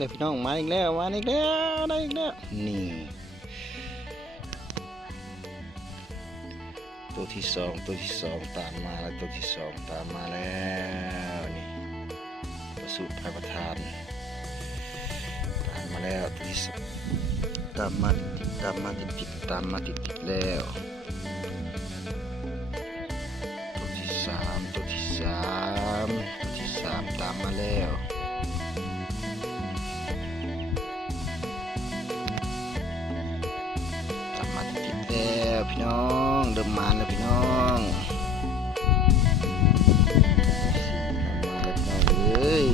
เลยพี่น้องมาอีกแล้วมาอีกแล้วได้อีกแล้วนี่ตัวที่สองตามมาแล้วตัวที่สองตามมาแล้วนี่ประสูติพระประธานตามมาแล้วตัวที่สองตามมาติดแล้วตัวที่สามตามมาแล้วตามมาติดแล้วพี่น้องเริ่มมาแล้วพี่น้องมาแล้วพี่น้องเอ้ย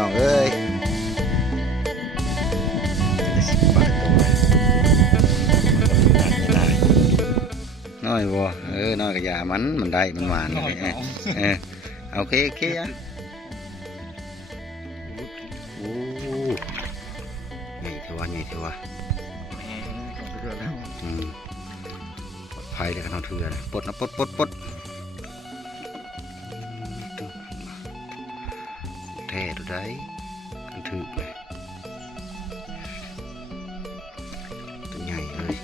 น้องเอ้ย10 บาทตัวน้อยบ่น้อยกับยามันได้มันหวานเลยโอเคอ่ะโอ้ใหญ่เทวะปลอดภัยเลยกันเอาเถื่อนปลดนะปลดแท้ดูได้กันถือเลยตัวใหญ่เลย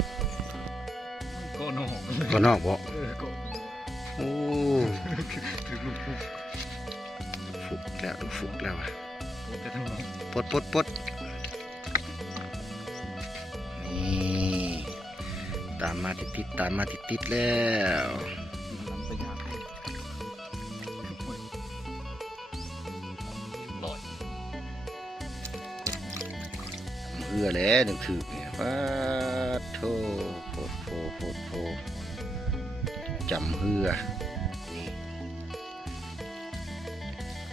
ก็นอกบ่โอ้ฟุกแล้วอ่ะปลดนี่ตามมาติดแล้วเพื่อแล้วหนึ่งถือเนี่ยป้าโถโพจำเพื่อนี่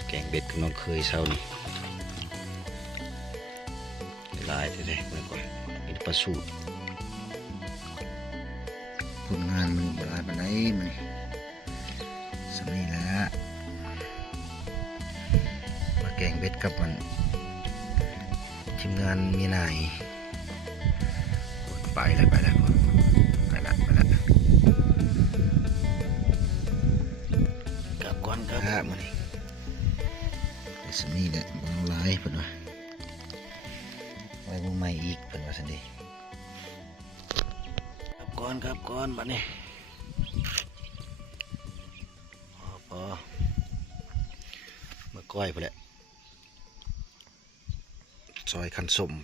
แกงเบ็ดน้องเคยเศร้านี่ลายแท้ๆเลยกว่าเป็นปลาสูตรผลงานมันลายปลาไหนมันสำนีแล้วมาแกงเบ็ดกับมันทีมงานมีนายไปแล้วกลับก่อนครับมันนี่สนี่แหละบางลายเพิ่นว่าไว้มือใหม่อีกเพิ่นว่าสันดีกลับก่อนบัดนี้พอมาก้อยไปแล้วซอยคันส้ม